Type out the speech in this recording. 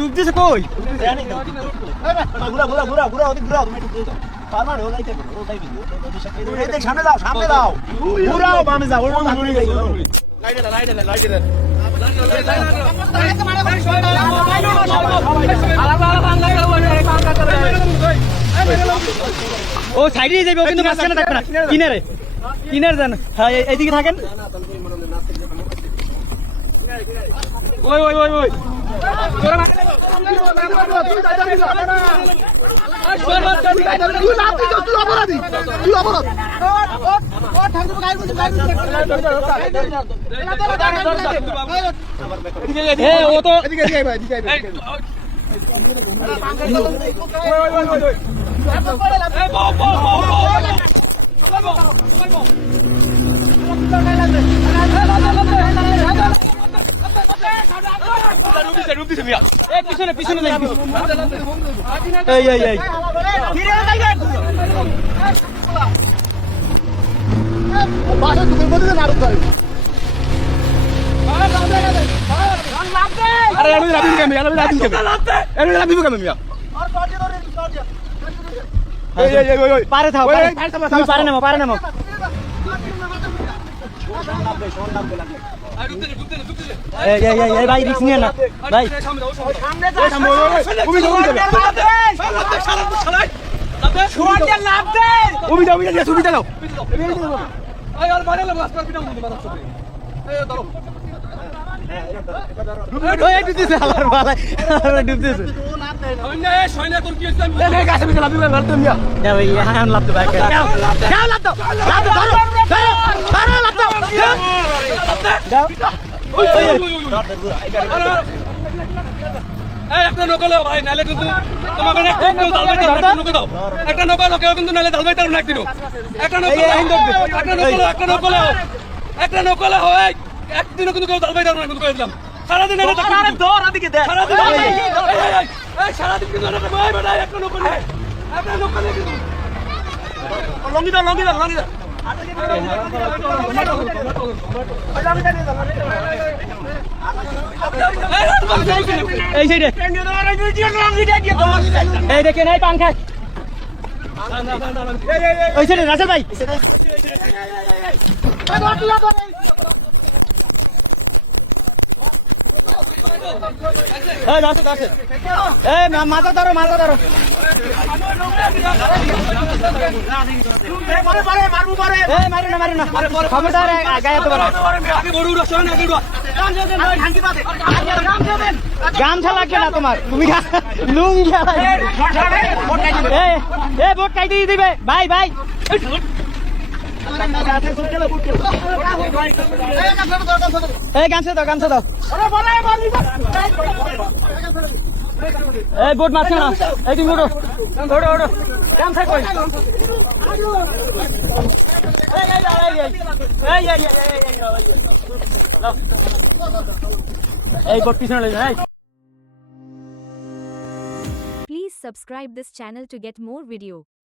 ডুব দিছে কই সামনে দাও ঘুরাও বামে যাও ও সাইডে যাবে ও কিন্তু মাঝখানে থাকবে না কিনারে যান হ্যাঁ এইদিকে থাকেন ওই ওই ওই ওই ও তো পিছনে পিছনে পারে থাও পারে নামো ভাই রিস্ক নিয়ে না ভাই একটা নৌকা লো ভাই নালে কিন্তু তোমাকে একটা নৌকা লো কেউ কিন্তু নালে দালবাই তার নাকি একটা নৌকা লো একদিনও কিন্তু কেউ দালবাই তার নাকি করে দিলাম সারাদিন সারাদিন কিন্তু একটা নৌকা কিন্তু লঙ্গি দাও এই সাইডে এই দেখেন এই পাংখা ওই সাইডে রাসেল ভাই মাথা ধরো খবরদার গায়ে তো গামছা লাগবে না তোমার তুমি লুঙ্গি বোট কাইতে দিবে ভাই গামছা দাও এই বোট মারছে না এই তুমি ওঠো গামছা কই এই বোট পিছনে লেগে Please subscribe this channel to get more video.